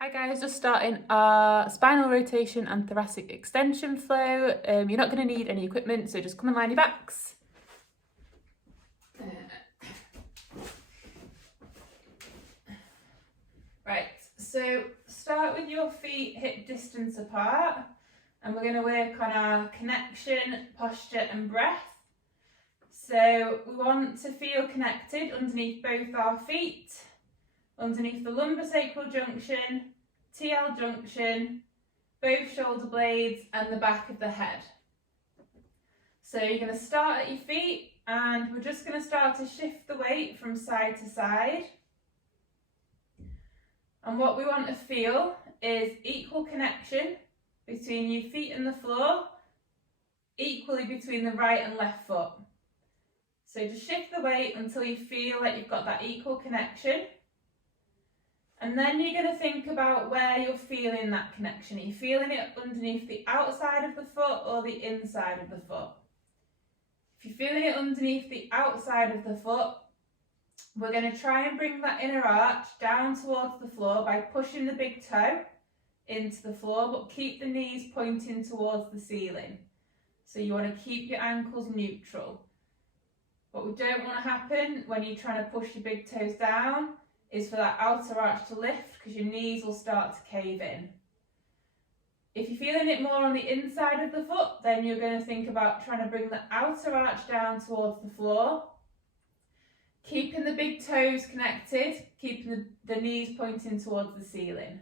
Hi guys, just starting our spinal rotation and thoracic extension flow. You're not going to need any equipment, so just come and line your backs. Right, so start with your feet hip distance apart, and we're going to work on our connection, posture and breath. So we want to feel connected underneath both our feet, underneath the lumbosacral junction, TL junction, both shoulder blades and the back of the head. So you're going to start at your feet and we're just going to start to shift the weight from side to side. And what we want to feel is equal connection between your feet and the floor, equally between the right and left foot. So just shift the weight until you feel like you've got that equal connection. And then you're going to think about where you're feeling that connection. Are you feeling it underneath the outside of the foot or the inside of the foot? If you're feeling it underneath the outside of the foot, we're going to try and bring that inner arch down towards the floor by pushing the big toe into the floor, but keep the knees pointing towards the ceiling. So you want to keep your ankles neutral. What we don't want to happen when you're trying to push your big toes down is for that outer arch to lift, because your knees will start to cave in. If you're feeling it more on the inside of the foot, then you're going to think about trying to bring the outer arch down towards the floor, keeping the big toes connected, keeping the knees pointing towards the ceiling.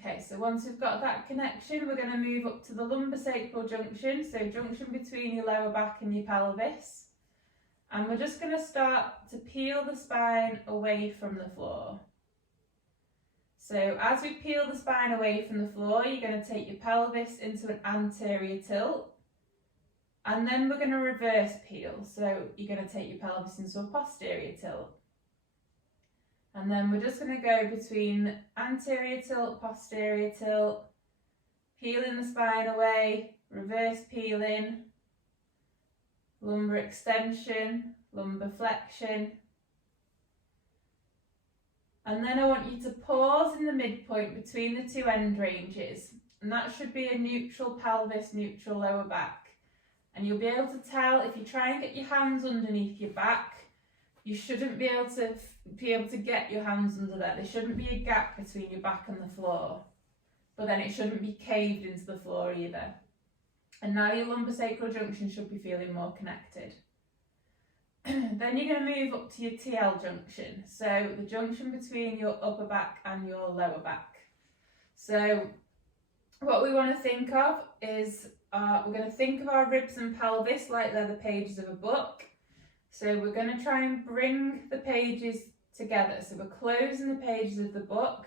Okay, so once we've got that connection, we're going to move up to the lumbosacral junction, so junction between your lower back and your pelvis. And we're just going to start to peel the spine away from the floor. So as we peel the spine away from the floor, you're going to take your pelvis into an anterior tilt. And then we're going to reverse peel. So you're going to take your pelvis into a posterior tilt. And then we're just going to go between anterior tilt, posterior tilt, peeling the spine away, reverse peeling, lumbar extension, lumbar flexion. And then I want you to pause in the midpoint between the two end ranges. And that should be a neutral pelvis, neutral lower back. And you'll be able to tell if you try and get your hands underneath your back, you shouldn't be able to get your hands under there. There shouldn't be a gap between your back and the floor. But then it shouldn't be caved into the floor either. And now your lumbosacral junction should be feeling more connected. Then you're going to move up to your TL junction, so the junction between your upper back and your lower back. So what we want to think of is, we're going to think of our ribs and pelvis like they're the pages of a book. So we're going to try and bring the pages together. So we're closing the pages of the book,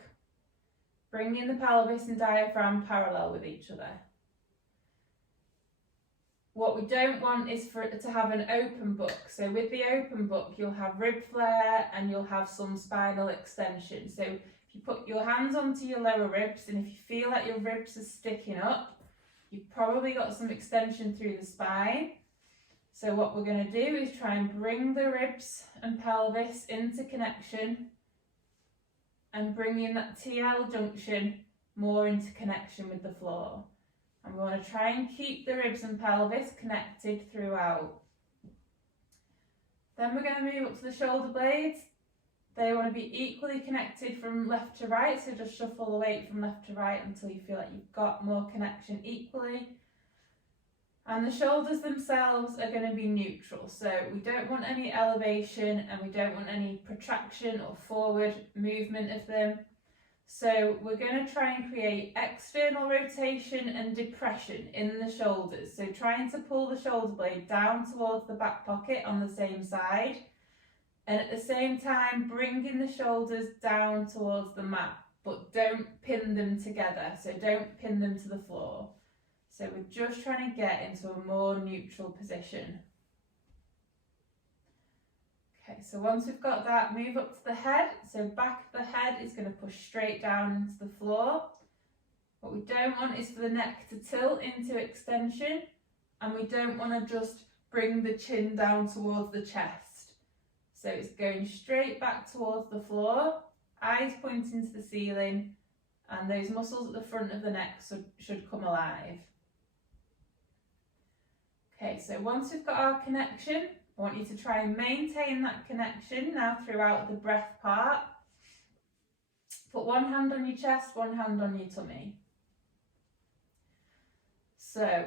bringing the pelvis and diaphragm parallel with each other. What we don't want is for it to have an open book. So with the open book, you'll have rib flare and you'll have some spinal extension. So if you put your hands onto your lower ribs and if you feel like your ribs are sticking up, you've probably got some extension through the spine. So what we're going to do is try and bring the ribs and pelvis into connection and bring in that TL junction more into connection with the floor. And we want to try and keep the ribs and pelvis connected throughout. Then we're going to move up to the shoulder blades. They want to be equally connected from left to right, so just shuffle the weight from left to right until you feel like you've got more connection equally. And the shoulders themselves are going to be neutral, so we don't want any elevation and we don't want any protraction or forward movement of them. So we're going to try and create external rotation and depression in the shoulders. So trying to pull the shoulder blade down towards the back pocket on the same side. And at the same time, bringing the shoulders down towards the mat, but don't pin them together. So don't pin them to the floor. So we're just trying to get into a more neutral position. Okay, so once we've got that, move up to the head. So back of the head is going to push straight down into the floor. What we don't want is for the neck to tilt into extension, and we don't want to just bring the chin down towards the chest. So it's going straight back towards the floor, eyes pointing to the ceiling, and those muscles at the front of the neck should come alive. Okay, so once we've got our connection, I want you to try and maintain that connection now throughout the breath part. Put one hand on your chest, one hand on your tummy. So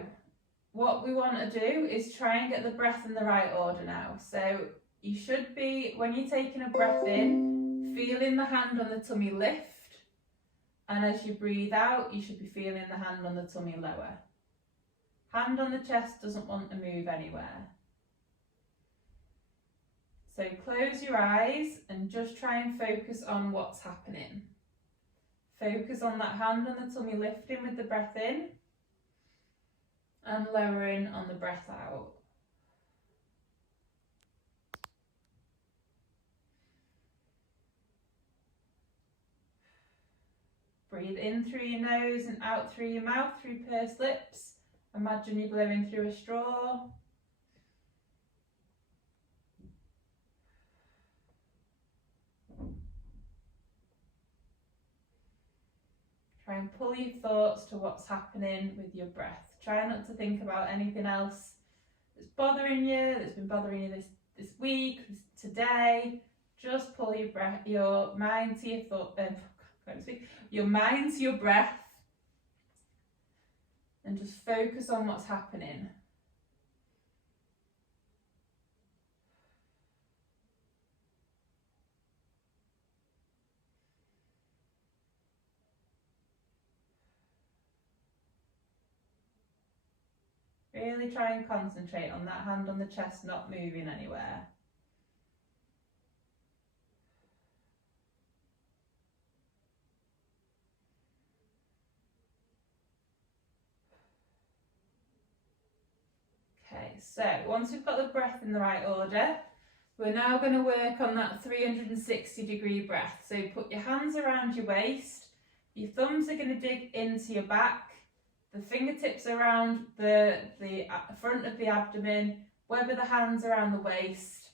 what we want to do is try and get the breath in the right order now. So you should be, when you're taking a breath in, feeling the hand on the tummy lift. And as you breathe out, you should be feeling the hand on the tummy lower. Hand on the chest doesn't want to move anywhere. So close your eyes and just try and focus on what's happening. Focus on that hand on the tummy lifting with the breath in and lowering on the breath out. Breathe in through your nose and out through your mouth, through pursed lips. Imagine you're blowing through a straw. Try and pull your thoughts to what's happening with your breath. Try not to think about anything else that's bothering you, that's been bothering you this week, today. Just pull your mind to your your mind to your breath, and just focus on what's happening. Really try and concentrate on that hand on the chest not moving anywhere. Okay, so once we've got the breath in the right order, we're now going to work on that 360-degree breath. So put your hands around your waist, your thumbs are going to dig into your back, the fingertips around the front of the abdomen, web of the hands around the waist.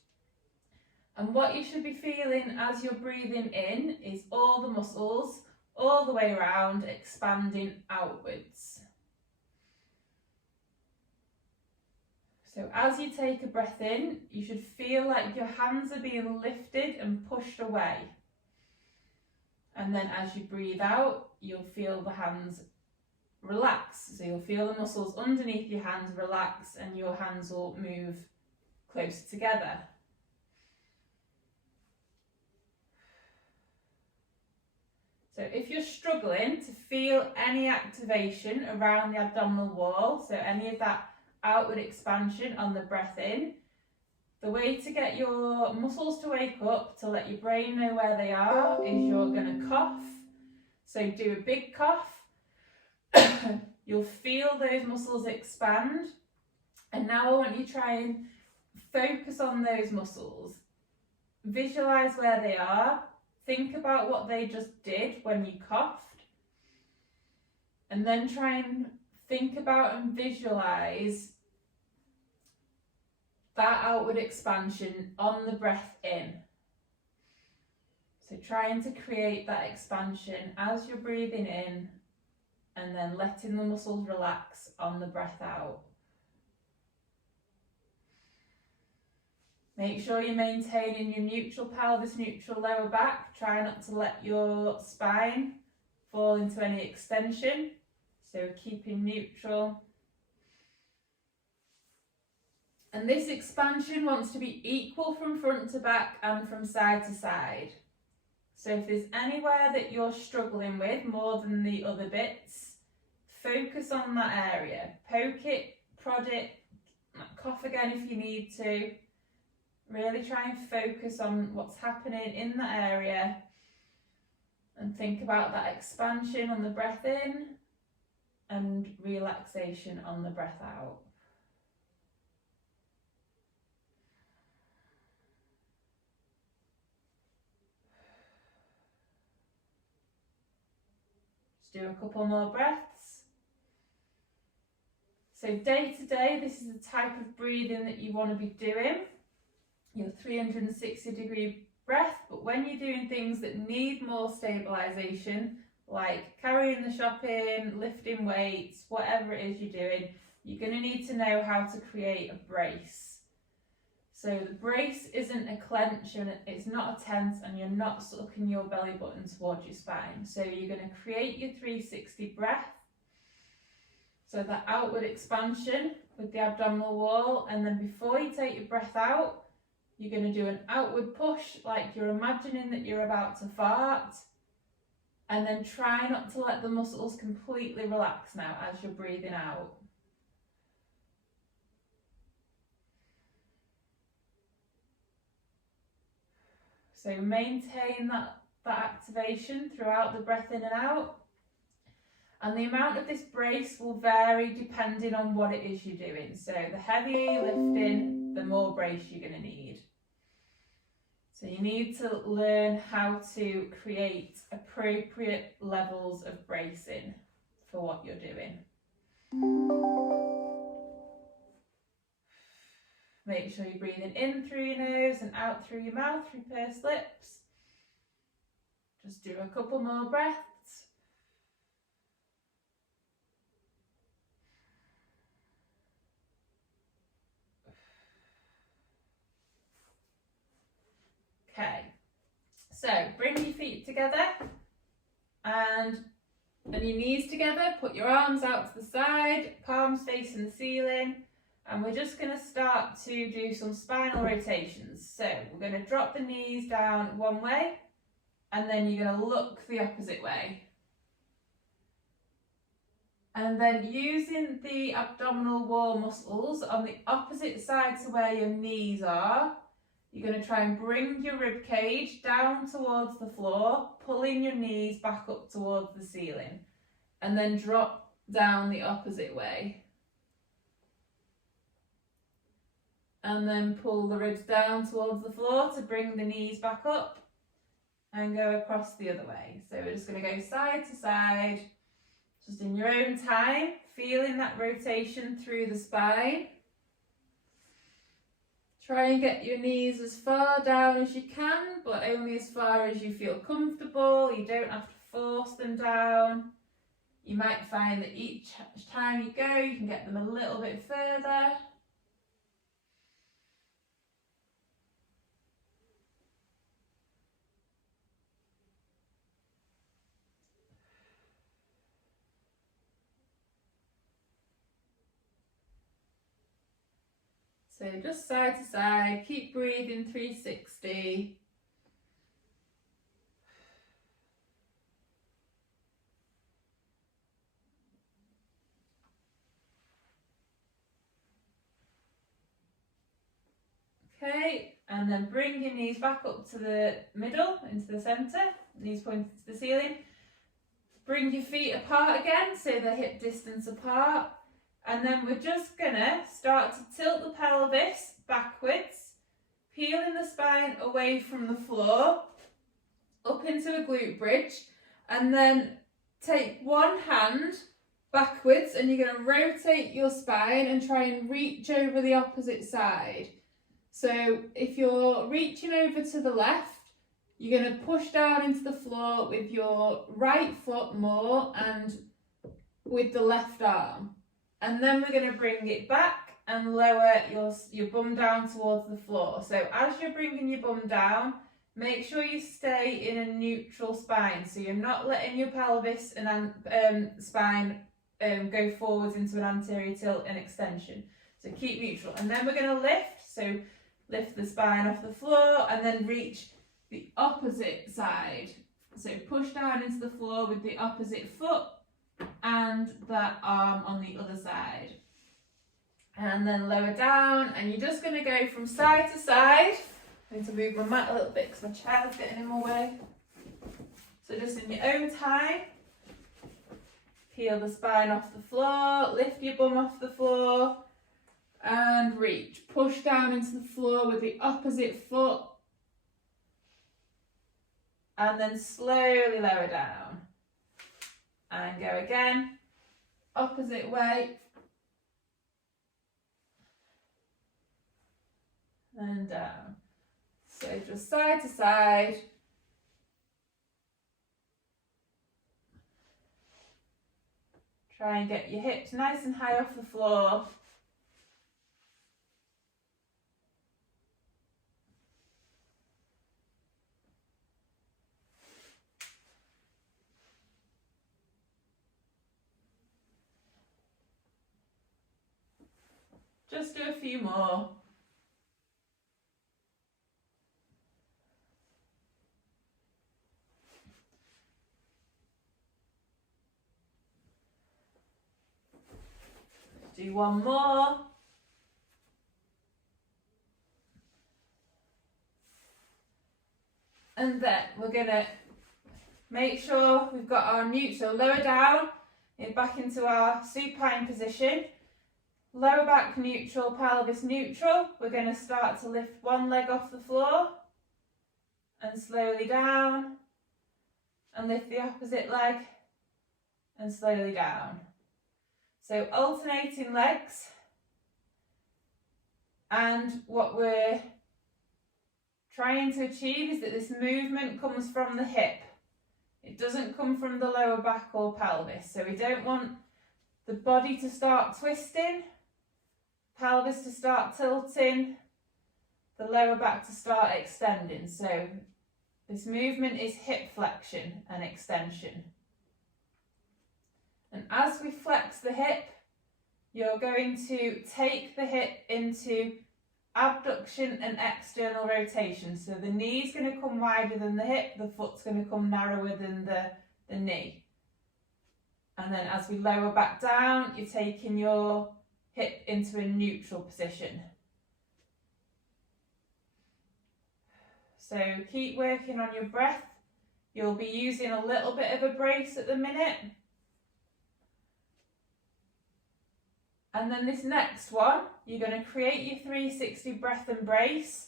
And what you should be feeling as you're breathing in is all the muscles all the way around expanding outwards. So as you take a breath in, you should feel like your hands are being lifted and pushed away. And then as you breathe out, you'll feel the hands relax. So you'll feel the muscles underneath your hands relax and your hands will move closer together. So if you're struggling to feel any activation around the abdominal wall, so any of that outward expansion on the breath in, the way to get your muscles to wake up, to let your brain know where they are, is you're going to cough. So do a big cough. You'll feel those muscles expand. And now I want you to try and focus on those muscles. Visualize where they are. Think about what they just did when you coughed. And then try and think about and visualize that outward expansion on the breath in. So trying to create that expansion as you're breathing in and then letting the muscles relax on the breath out. Make sure you're maintaining your neutral pelvis, neutral lower back. Try not to let your spine fall into any extension. So keeping neutral. And this expansion wants to be equal from front to back and from side to side. So if there's anywhere that you're struggling with more than the other bits, focus on that area. Poke it, prod it, cough again if you need to. Really try and focus on what's happening in that area and think about that expansion on the breath in and relaxation on the breath out. Just do a couple more breaths. So day to day, this is the type of breathing that you want to be doing. Your 360-degree breath, but when when you're doing things that need more stabilisation, like carrying the shopping, lifting weights, whatever it is you're doing, you're going to need to know how to create a brace. So the brace isn't a clench and it's not a tense, and you're not sucking your belly button towards your spine. So you're going to create your 360 breath. So that outward expansion with the abdominal wall, and then before you take your breath out, you're going to do an outward push like you're imagining that you're about to fart, and then try not to let the muscles completely relax now as you're breathing out. So maintain that activation throughout the breath in and out. And the amount of this brace will vary depending on what it is you're doing. So the heavier you're lifting, the more brace you're going to need. So you need to learn how to create appropriate levels of bracing for what you're doing. Make sure you're breathing in through your nose and out through your mouth through pursed lips. Just do a couple more breaths. Okay, so bring your feet together and your knees together, put your arms out to the side, palms facing the ceiling, and we're just going to start to do some spinal rotations. So we're going to drop the knees down one way, and then you're going to look the opposite way. And then using the abdominal wall muscles on the opposite side to where your knees are, you're going to try and bring your rib cage down towards the floor, pulling your knees back up towards the ceiling, and then drop down the opposite way. And then pull the ribs down towards the floor to bring the knees back up and go across the other way. So we're just going to go side to side, just in your own time, feeling that rotation through the spine. Try and get your knees as far down as you can, but only as far as you feel comfortable. You don't have to force them down. You might find that each time you go, you can get them a little bit further. So just side to side, keep breathing 360. Okay, and then bring your knees back up to the middle, into the centre, knees pointing to the ceiling. Bring your feet apart again, so they're hip distance apart. And then we're just gonna start to tilt the pelvis backwards, peeling the spine away from the floor, up into a glute bridge, and then take one hand backwards and you're gonna rotate your spine and try and reach over the opposite side. So if you're reaching over to the left, you're gonna push down into the floor with your right foot more and with the left arm. And then we're going to bring it back and lower your bum down towards the floor. So as you're bringing your bum down, make sure you stay in a neutral spine. So you're not letting your pelvis and spine go forwards into an anterior tilt and extension. So keep neutral. And then we're going to lift. So lift the spine off the floor and then reach the opposite side. So push down into the floor with the opposite foot and that arm on the other side, and then lower down, and you're just going to go from side to side. I need to move my mat a little bit because my chair's getting in my way. So just in your own time, peel the spine off the floor, lift your bum off the floor and reach. Push down into the floor with the opposite foot and then slowly lower down. And go again, opposite way, and down. So just side to side, Try and get your hips nice and high off the floor. Just do a few more. Do one more. And then we're going to make sure we've got our neutral. Lower down and back into our supine position. Lower back neutral, pelvis neutral. We're going to start to lift one leg off the floor and slowly down, and lift the opposite leg and slowly down. So alternating legs, and what we're trying to achieve is that this movement comes from the hip. It doesn't come from the lower back or pelvis. So we don't want the body to start twisting, pelvis to start tilting, the lower back to start extending. So this movement is hip flexion and extension. And as we flex the hip, you're going to take the hip into abduction and external rotation. So the knee's going to come wider than the hip, the foot's going to come narrower than the knee. And then as we lower back down, you're taking your hip into a neutral position. So keep working on your breath. You'll be using a little bit of a brace at the minute. And then this next one, you're going to create your 360 breath and brace,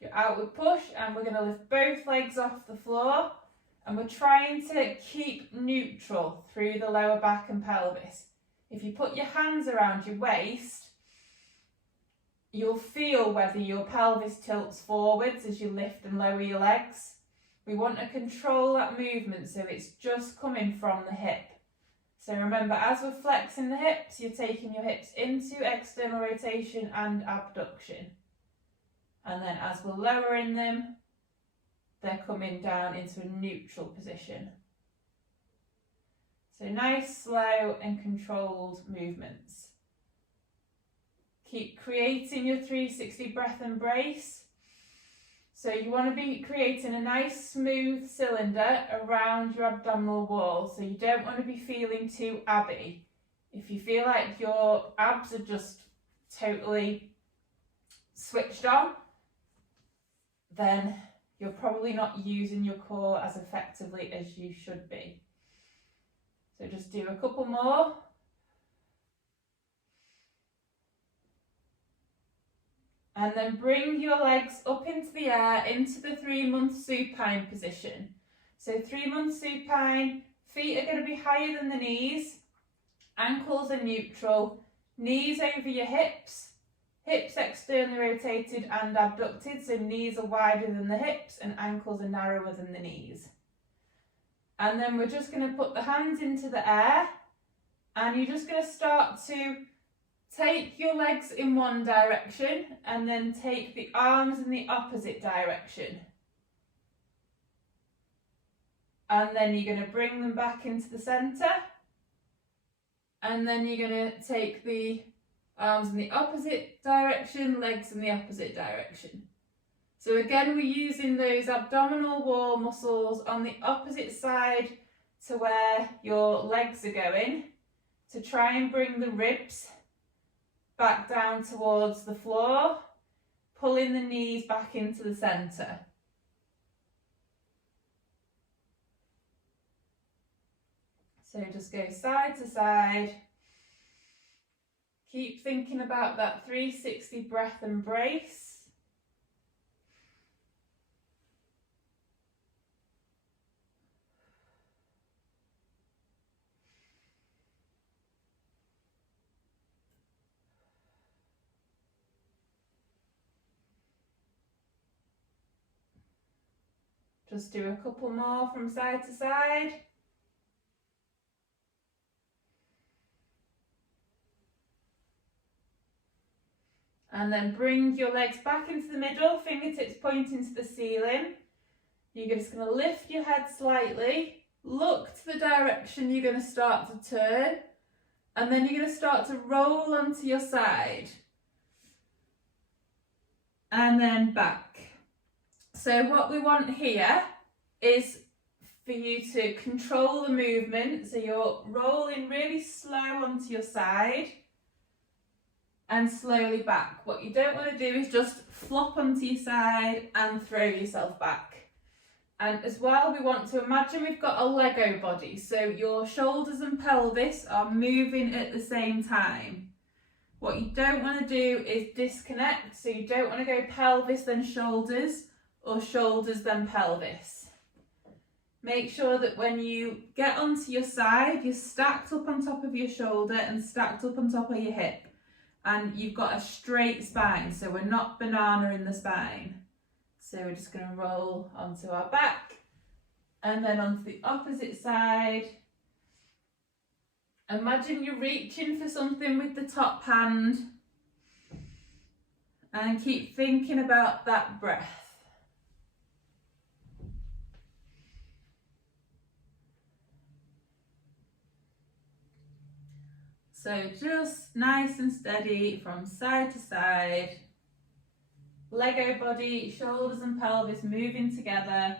your outward push, and we're going to lift both legs off the floor, and we're trying to keep neutral through the lower back and pelvis. If you put your hands around your waist, you'll feel whether your pelvis tilts forwards as you lift and lower your legs. We want to control that movement so it's just coming from the hip. So remember, as we're flexing the hips, you're taking your hips into external rotation and abduction. And then as we're lowering them, they're coming down into a neutral position. So nice, slow and controlled movements. Keep creating your 360 breath and brace. So you want to be creating a nice smooth cylinder around your abdominal wall. So you don't want to be feeling too abby. If you feel like your abs are just totally switched on, then you're probably not using your core as effectively as you should be. So just do a couple more. And then bring your legs up into the air, into the 3-month supine position. So 3-month supine, feet are going to be higher than the knees, ankles are neutral, knees over your hips, hips externally rotated and abducted, so knees are wider than the hips and ankles are narrower than the knees. And then we're just going to put the hands into the air, and you're just going to start to take your legs in one direction and then take the arms in the opposite direction. And then you're going to bring them back into the centre. And then you're going to take the arms in the opposite direction, legs in the opposite direction. So again, we're using those abdominal wall muscles on the opposite side to where your legs are going to try and bring the ribs back down towards the floor, pulling the knees back into the centre. So just go side to side. Keep thinking about that 360 breath and brace. Just do a couple more from side to side. And then bring your legs back into the middle, fingertips pointing to the ceiling. You're just going to lift your head slightly, look to the direction you're going to start to turn, and then you're going to start to roll onto your side. And then back. So what we want here is for you to control the movement. So you're rolling really slow onto your side and slowly back. What you don't want to do is just flop onto your side and throw yourself back. And as well, we want to imagine we've got a Lego body. So your shoulders and pelvis are moving at the same time. What you don't want to do is disconnect. So you don't want to go pelvis then shoulders, or shoulders then pelvis. Make sure that when you get onto your side, you're stacked up on top of your shoulder and stacked up on top of your hip. And you've got a straight spine, so we're not banana in the spine. So we're just going to roll onto our back and then onto the opposite side. Imagine you're reaching for something with the top hand and keep thinking about that breath. So just nice and steady from side to side. Lego body, shoulders and pelvis moving together.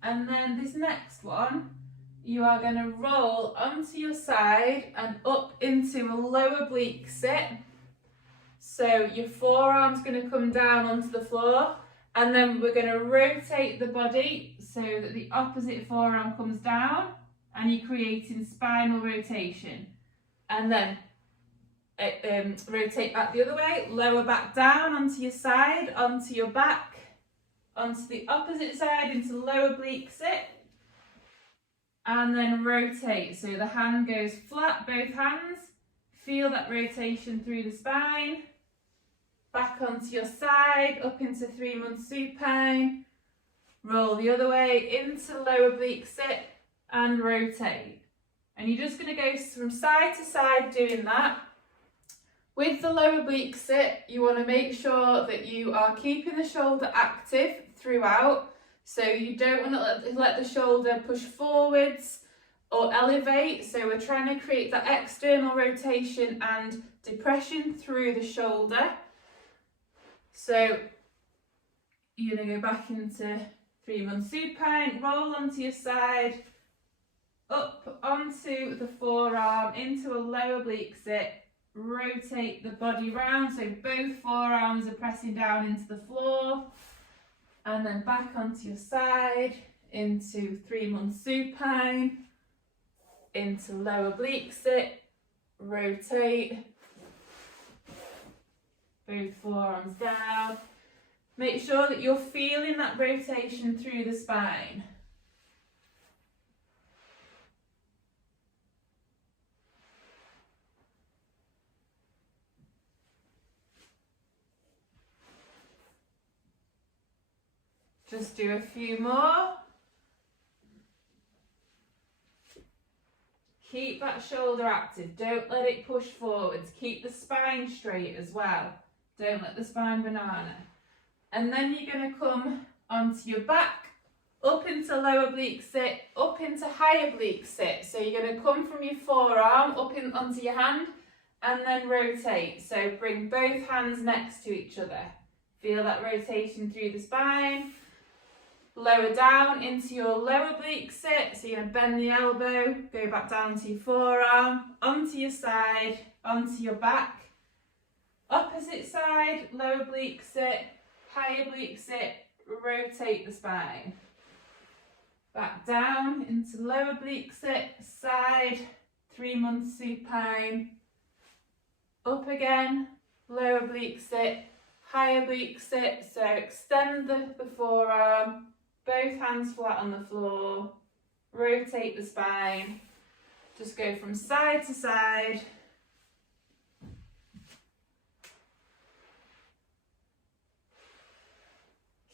And then this next one, you are going to roll onto your side and up into a low oblique sit. So your forearm's going to come down onto the floor, and then we're going to rotate the body so that the opposite forearm comes down, and you're creating spinal rotation. And then rotate back the other way, lower back down onto your side, onto your back, onto the opposite side into low oblique sit, and then rotate. So the hand goes flat, both hands. Feel that rotation through the spine. Back onto your side, up into 3-month supine. Roll the other way into low oblique sit and rotate. And you're just going to go from side to side doing that. With the low oblique sit, you want to make sure that you are keeping the shoulder active throughout. So you don't want to let the shoulder push forwards or elevate. So we're trying to create that external rotation and depression through the shoulder. So you're going to go back into 3-month supine, roll onto your side, up onto the forearm, into a low oblique sit, rotate the body round so both forearms are pressing down into the floor, and then back onto your side, into 3-month supine, into low oblique sit, rotate, both forearms down. Make sure that you're feeling that rotation through the spine. Just do a few more. Keep that shoulder active. Don't let it push forwards. Keep the spine straight as well. Don't let the spine banana. And then you're going to come onto your back, up into low oblique sit, up into high oblique sit. So you're going to come from your forearm up onto your hand and then rotate. So bring both hands next to each other. Feel that rotation through the spine. Lower down into your low oblique sit. So you're going to bend the elbow, go back down to your forearm, onto your side, onto your back. Opposite side, low oblique sit, high oblique sit, rotate the spine. Back down into low oblique sit, side, 3-month supine. Up again, low oblique sit, high oblique sit. So extend the forearm, both hands flat on the floor, rotate the spine. Just go from side to side.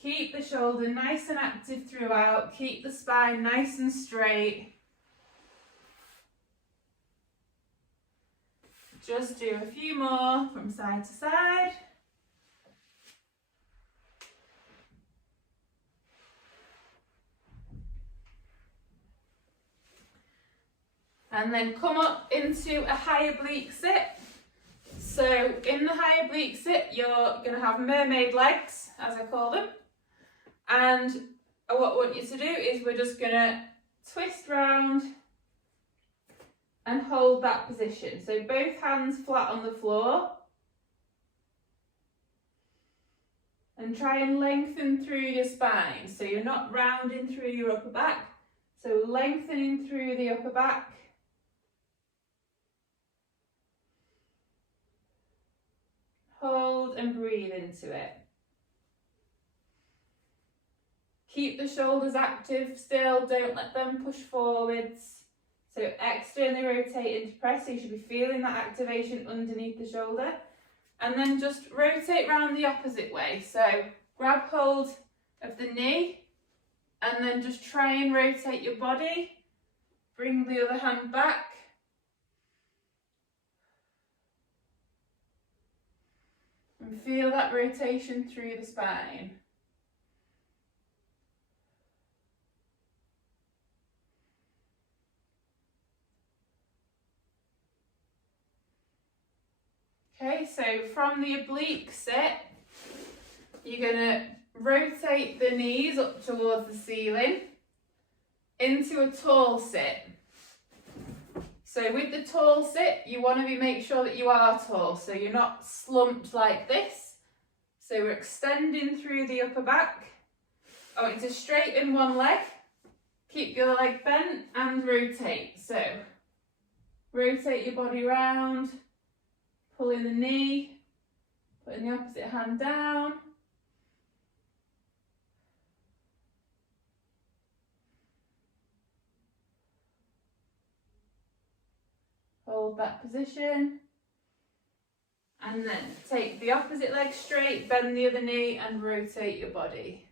Keep the shoulder nice and active throughout. Keep the spine nice and straight. Just do a few more from side to side. And then come up into a high oblique sit. So in the high oblique sit, you're going to have mermaid legs, as I call them. And what I want you to do is we're just going to twist round and hold that position. So both hands flat on the floor. And try and lengthen through your spine. So you're not rounding through your upper back. So lengthening through the upper back. Hold and breathe into it. Keep the shoulders active still, don't let them push forwards. So externally rotate into press, so you should be feeling that activation underneath the shoulder. And then just rotate round the opposite way. So grab hold of the knee and then just try and rotate your body. Bring the other hand back. And feel that rotation through the spine. Okay, so from the oblique sit, you're going to rotate the knees up towards the ceiling into a tall sit. So with the tall sit, you want to make sure that you are tall, so you're not slumped like this. So we're extending through the upper back. I want you to straighten one leg, keep the other leg bent and rotate. So rotate your body round, pulling the knee, putting the opposite hand down. Hold that position. And then take the opposite leg straight, bend the other knee and rotate your body.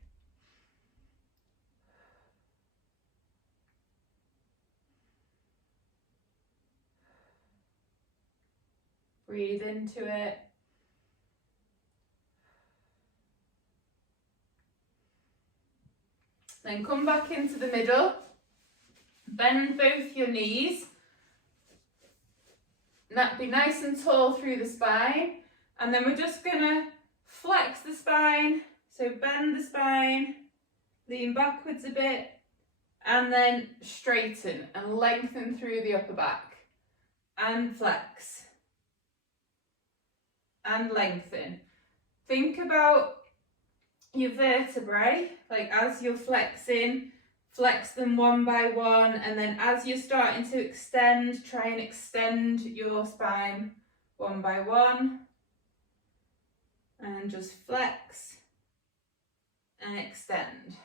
Breathe into it. Then come back into the middle. Bend both your knees. Be nice and tall through the spine. And then we're just going to flex the spine. So bend the spine, lean backwards a bit, and then straighten and lengthen through the upper back. And flex. And lengthen. Think about your vertebrae, like as you're flexing, flex them one by one, and then as you're starting to extend, try and extend your spine one by one. And just flex and extend.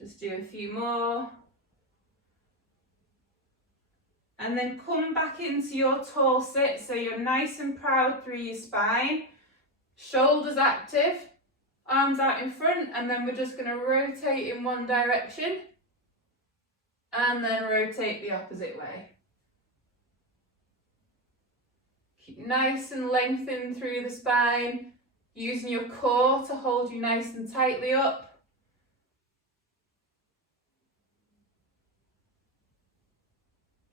Just do a few more. And then come back into your tall sit, so you're nice and proud through your spine. Shoulders active, arms out in front, and then we're just going to rotate in one direction. And then rotate the opposite way. Keep nice and lengthened through the spine, using your core to hold you nice and tightly up.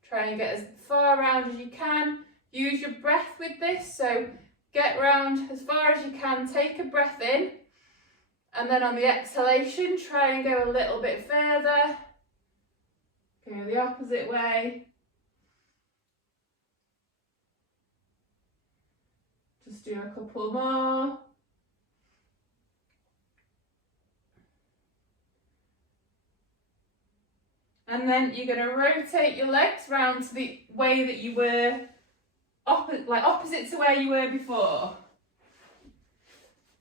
Try and get as far around as you can. Use your breath with this, so get round as far as you can, take a breath in, and then on the exhalation, try and go a little bit further. Go the opposite way. Just do a couple more. And then you're going to rotate your legs round to the way that you were, opposite to where you were before.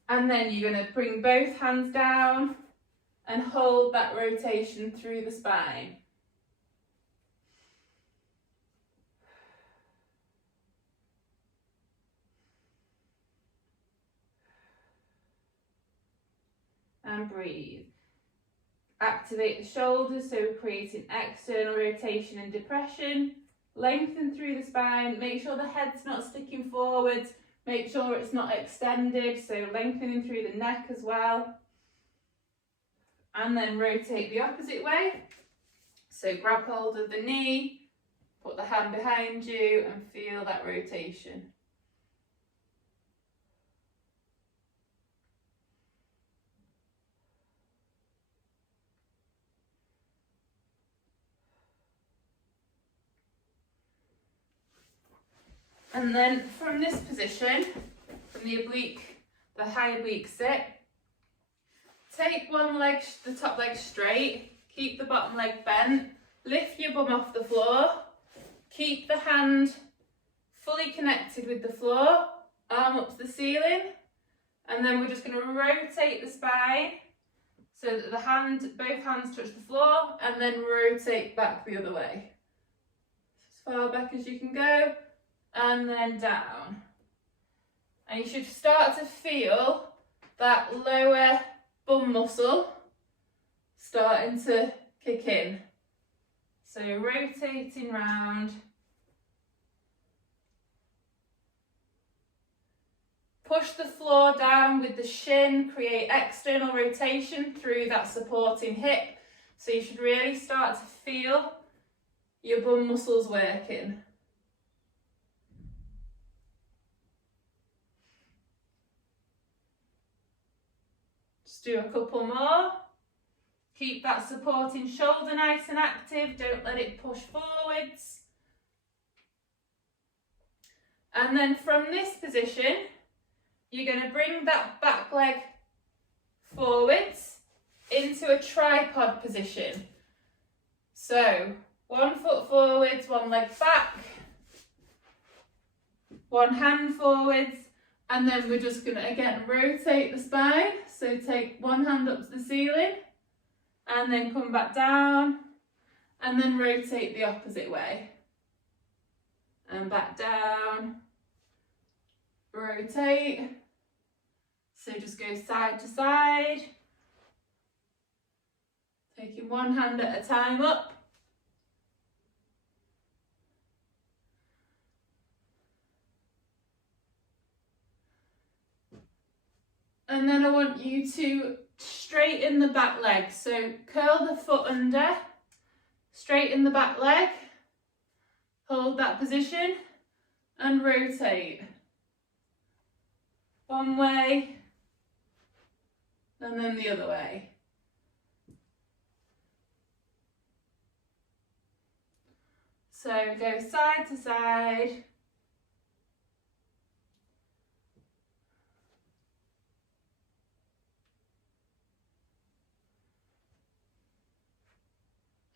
And then you're going to bring both hands down and hold that rotation through the spine. and breathe. Activate the shoulders, so we're creating external rotation and depression. Lengthen through the spine, make sure the head's not sticking forwards, make sure it's not extended, so lengthening through the neck as well. And then rotate the opposite way. So grab hold of the knee, put the hand behind you and feel that rotation. And then from this position, from the high oblique sit, take one leg, the top leg straight, keep the bottom leg bent, lift your bum off the floor, keep the hand fully connected with the floor, arm up to the ceiling, and then we're just going to rotate the spine so that both hands touch the floor, and then rotate back the other way. As far back as you can go, and then down. And you should start to feel that lower bum muscle starting to kick in. So rotating round. Push the floor down with the shin, create external rotation through that supporting hip. So you should really start to feel your bum muscles working. Just do a couple more. Keep that supporting shoulder nice and active, don't let it push forwards. And then from this position, you're going to bring that back leg forwards into a tripod position. So 1 foot forwards, 1 leg back, 1 hand forwards, and then we're just going to again rotate the spine. So take 1 hand up to the ceiling and then come back down and then rotate the opposite way. And back down, rotate. So just go side to side, taking 1 hand at a time up. And then I want you to straighten the back leg. So curl the foot under, straighten the back leg, hold that position and rotate. One way and then the other way. So go side to side.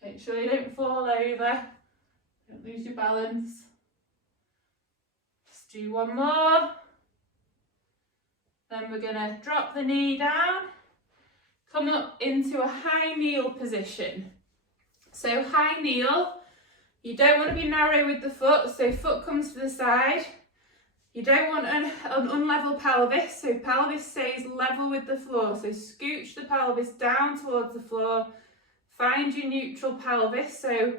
Make sure you don't fall over, don't lose your balance. Just do 1 more. Then we're going to drop the knee down, come up into a high kneel position. So high kneel, you don't want to be narrow with the foot, so foot comes to the side. You don't want an unlevel pelvis, so pelvis stays level with the floor. So scooch the pelvis down towards the floor, find your neutral pelvis, so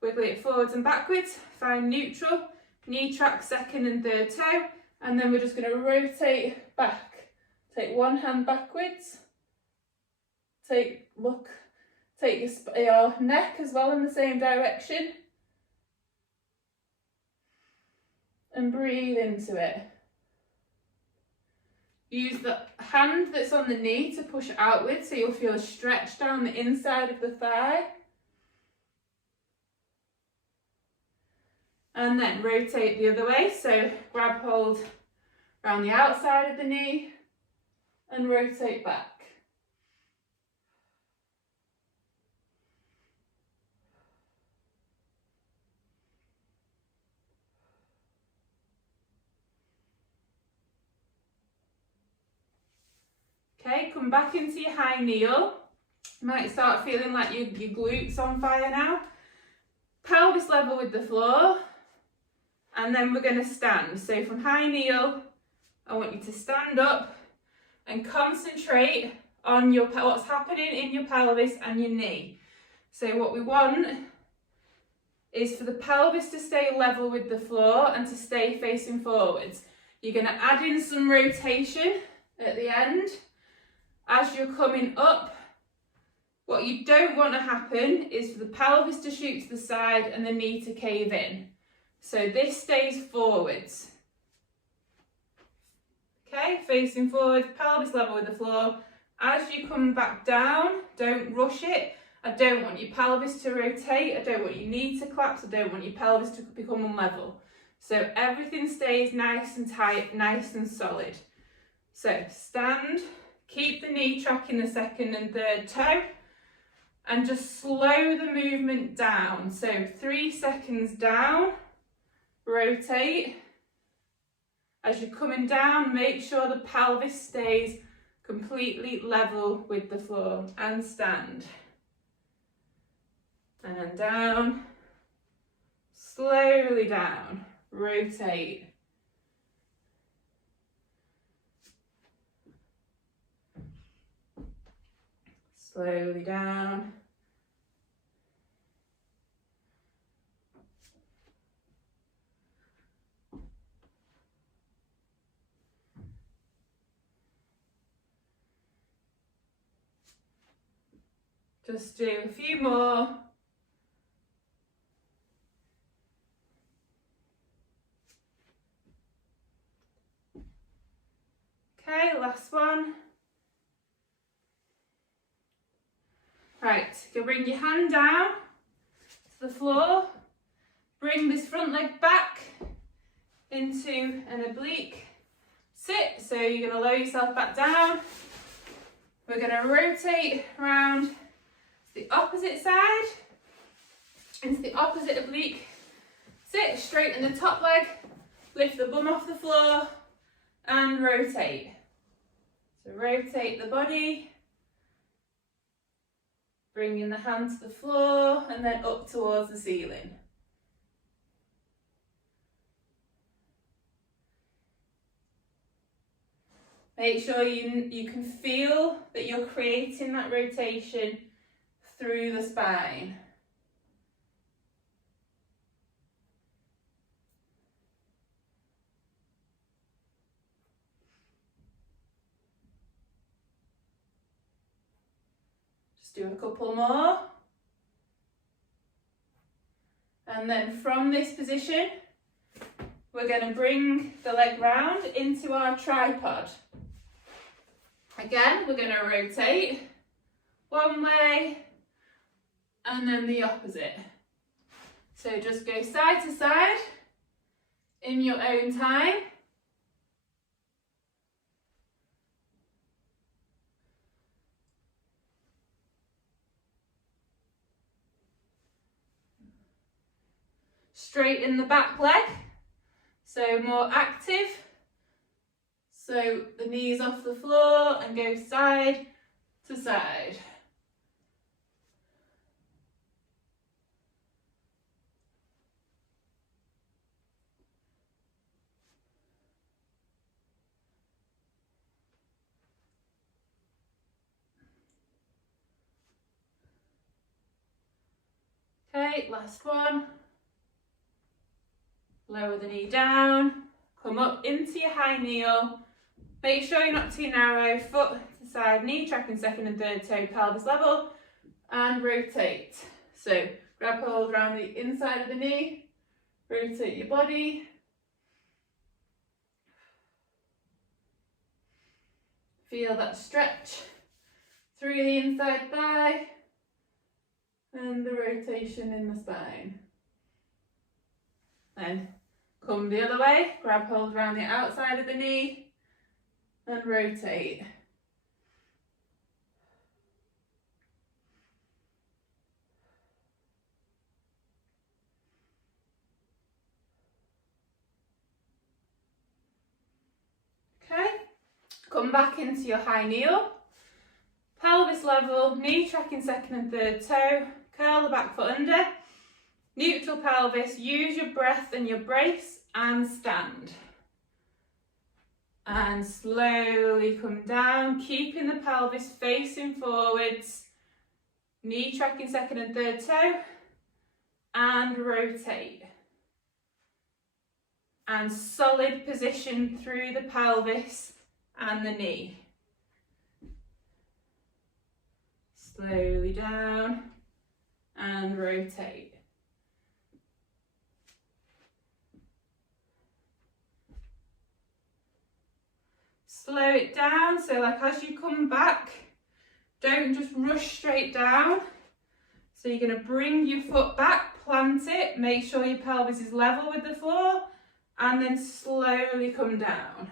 wiggle it forwards and backwards, find neutral, knee track 2nd and 3rd toe, and then we're just going to rotate back. Take 1 hand backwards, take your neck as well in the same direction, and breathe into it. Use the hand that's on the knee to push outwards so you'll feel a stretch down the inside of the thigh. And then rotate the other way, so grab hold around the outside of the knee and rotate back. Okay, come back into your high kneel. You might start feeling like your glutes on fire now. Pelvis level with the floor. And then we're going to stand. So from high kneel, I want you to stand up and concentrate on what's happening in your pelvis and your knee. So what we want is for the pelvis to stay level with the floor and to stay facing forwards. You're going to add in some rotation at the end as you're coming up. What you don't want to happen is for the pelvis to shoot to the side and the knee to cave in. So this stays forwards. Okay, facing forward, pelvis level with the floor. As you come back down, don't rush it. I don't want your pelvis to rotate. I don't want your knee to collapse. I don't want your pelvis to become unlevel. So everything stays nice and tight, nice and solid. So stand, keep the knee tracking the second and third toe, and just slow the movement down. So 3 seconds down, rotate. As you're coming down, make sure the pelvis stays completely level with the floor, and stand. And down, slowly down, rotate. Slowly down. Just do a few more. Okay, last one. Right, you'll bring your hand down to the floor. Bring this front leg back into an oblique sit. So you're going to lower yourself back down. We're going to rotate around to the opposite side, into the opposite oblique sit. Straighten the top leg, lift the bum off the floor, and rotate. So rotate the body, bringing the hand to the floor and then up towards the ceiling. Make sure you can feel that you're creating that rotation through the spine. Just do a couple more. And then from this position, we're going to bring the leg round into our tripod. Again, we're going to rotate one way and then the opposite. So just go side to side in your own time. Straighten the back leg, so more active. So the knees off the floor and go side to side. Okay, last one. Lower the knee down, come up into your high kneel. Make sure you're not too narrow, foot to side, knee tracking second and third toe, pelvis level, and rotate. So grab hold around the inside of the knee, rotate your body. Feel that stretch through the inside thigh and the rotation in the spine. Then come the other way, grab hold around the outside of the knee and rotate. Okay, come back into your high kneel, pelvis level, knee tracking second and third toe, curl the back foot under, neutral pelvis, use your breath and your brace and stand. And slowly come down, keeping the pelvis facing forwards, knee tracking second and third toe, and rotate. And solid position through the pelvis and the knee. Slowly down and rotate. Slow it down, so like as you come back, don't just rush straight down. So you're going to bring your foot back, plant it, make sure your pelvis is level with the floor, and then slowly come down.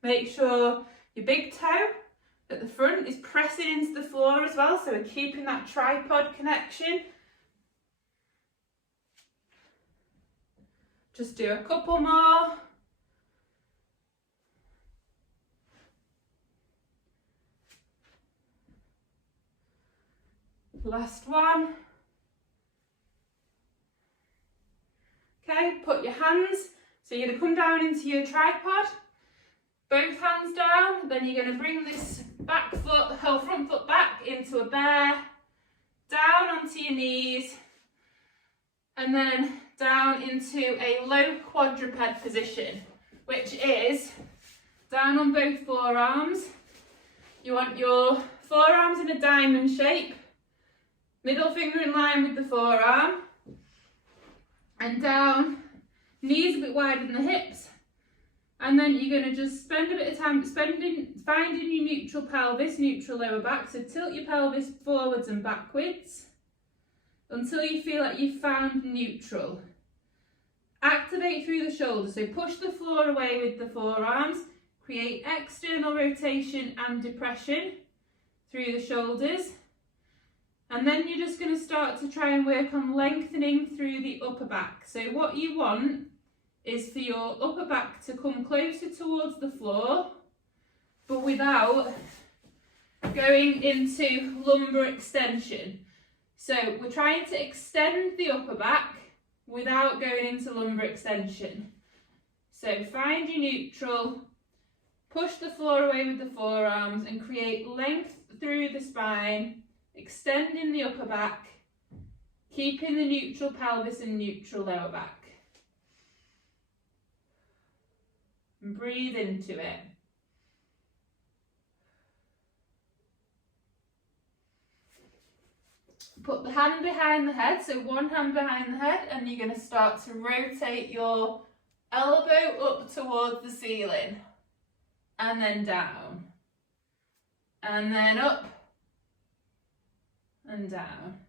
Make sure your big toe at the front is pressing into the floor as well, so we're keeping that tripod connection. Just do a couple more. Last one. Okay, put your hands, so you're going to come down into your tripod. Both hands down, then you're going to bring this back foot, the whole front foot back into a bear, down onto your knees, and then down into a low quadruped position, which is down on both forearms. You want your forearms in a diamond shape, middle finger in line with the forearm, and down, knees a bit wider than the hips. And then you're going to just spend a bit of time finding your neutral pelvis, neutral lower back. So tilt your pelvis forwards and backwards until you feel like you've found neutral. Activate through the shoulders. So push the floor away with the forearms. Create external rotation and depression through the shoulders. And then you're just going to start to try and work on lengthening through the upper back. So what you want is for your upper back to come closer towards the floor, but without going into lumbar extension. So we're trying to extend the upper back without going into lumbar extension. So find your neutral, push the floor away with the forearms and create length through the spine, extending the upper back, keeping the neutral pelvis and neutral lower back. And breathe into it. Put the hand behind the head, so one hand behind the head, and you're going to start to rotate your elbow up towards the ceiling. And then down. And then up. And down.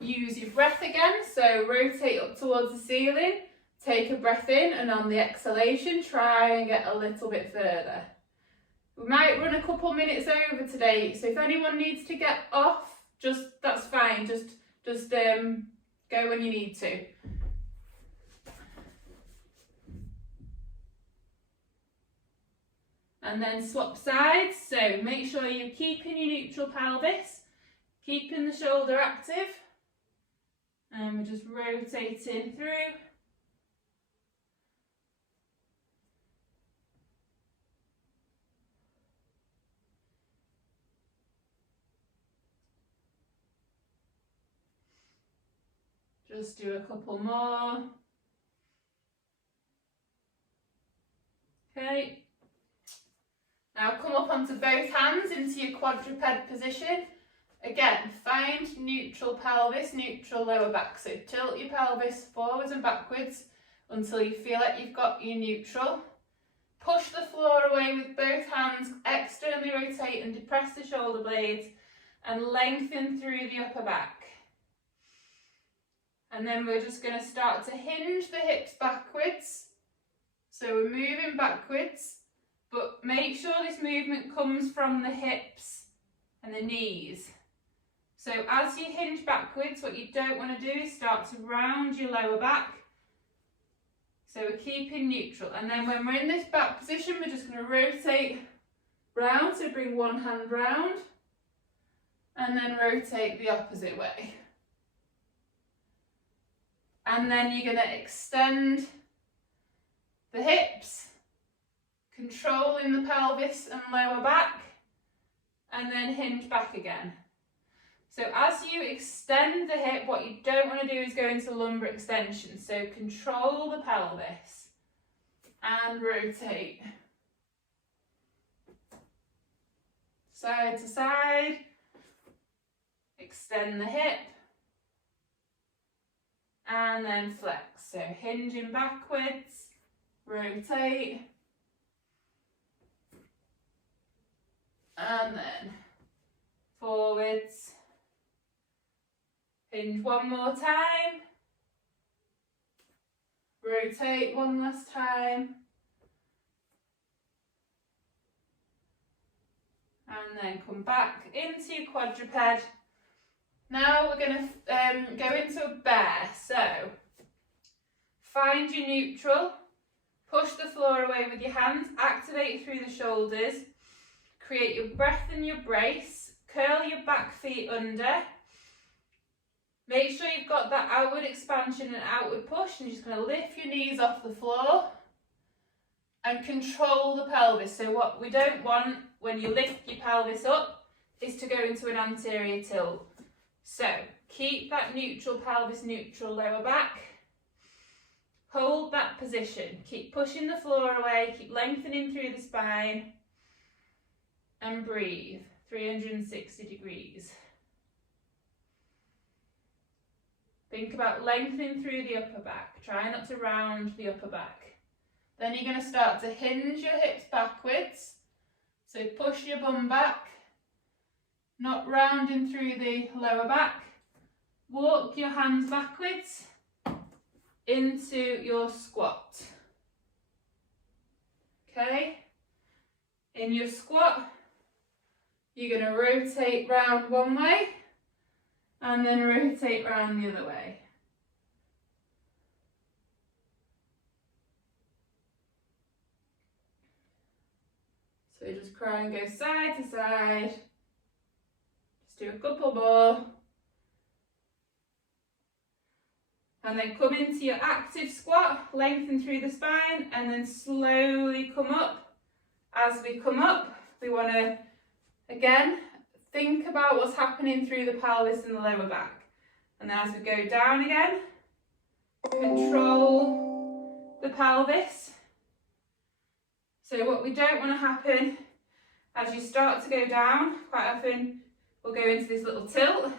Use your breath again, so rotate up towards the ceiling, take a breath in, and on the exhalation try and get a little bit further. We might run a couple minutes over today, so if anyone needs to get off, that's fine, just go when you need to. And then swap sides, so make sure you're keeping your neutral pelvis, keeping the shoulder active. And we're just rotating through. Just do a couple more. Okay. Now come up onto both hands into your quadruped position. Again, find neutral pelvis, neutral lower back. So tilt your pelvis forwards and backwards until you feel like you've got your neutral. Push the floor away with both hands, externally rotate and depress the shoulder blades and lengthen through the upper back. And then we're just going to start to hinge the hips backwards. So we're moving backwards, but make sure this movement comes from the hips and the knees. So as you hinge backwards, what you don't want to do is start to round your lower back. So we're keeping neutral. And then when we're in this back position, we're just going to rotate round. So bring one hand round and then rotate the opposite way. And then you're going to extend the hips, controlling the pelvis and lower back, and then hinge back again. So as you extend the hip, what you don't want to do is go into lumbar extension. So control the pelvis and rotate. Side to side, extend the hip, and then flex. So hinging backwards, rotate, and then forwards. Hinge one more time, rotate one last time, and then come back into your quadruped. Now we're going to go into a bear. So find your neutral, push the floor away with your hands, activate through the shoulders, create your breath and your brace, curl your back feet under. Make sure you've got that outward expansion and outward push, and you're just going to lift your knees off the floor and control the pelvis. So what we don't want when you lift your pelvis up is to go into an anterior tilt. So keep that neutral pelvis, neutral lower back. Hold that position. Keep pushing the floor away, keep lengthening through the spine, and breathe 360 degrees. Think about lengthening through the upper back. Try not to round the upper back. Then you're going to start to hinge your hips backwards. So push your bum back, not rounding through the lower back. Walk your hands backwards into your squat. Okay? In your squat, you're going to rotate round one way and then rotate round the other way. So just try and go side to side. Just do a couple more. And then come into your active squat, lengthen through the spine, and then slowly come up. As we come up, we want to, again, think about what's happening through the pelvis and the lower back. And then as we go down again, control the pelvis. So what we don't want to happen, as you start to go down, quite often we'll go into this little tilt,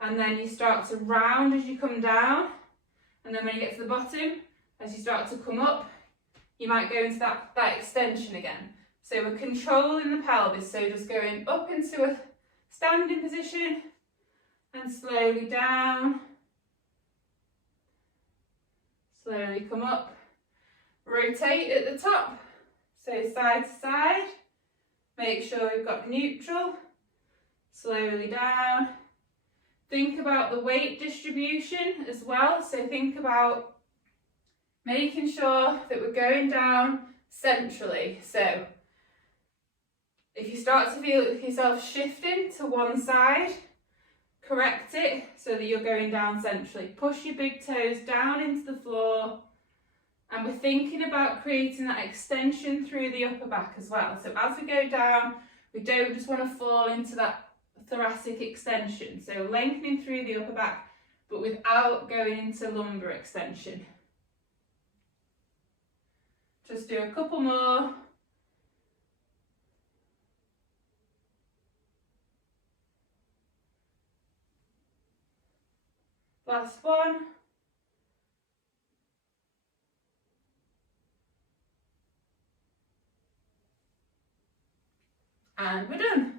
and then you start to round as you come down, and then when you get to the bottom, as you start to come up, you might go into that extension again. So we're controlling the pelvis, so just going up into a standing position and slowly down, slowly come up, rotate at the top, so side to side, make sure we've got neutral, slowly down. Think about the weight distribution as well, so think about making sure that we're going down centrally. So if you start to feel yourself shifting to one side, correct it so that you're going down centrally. Push your big toes down into the floor, and we're thinking about creating that extension through the upper back as well. So as we go down, we don't just want to fall into that thoracic extension. So lengthening through the upper back, but without going into lumbar extension. Just do a couple more. Last one. And we're done.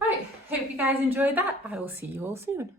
Right, hope you guys enjoyed that. I will see you all soon.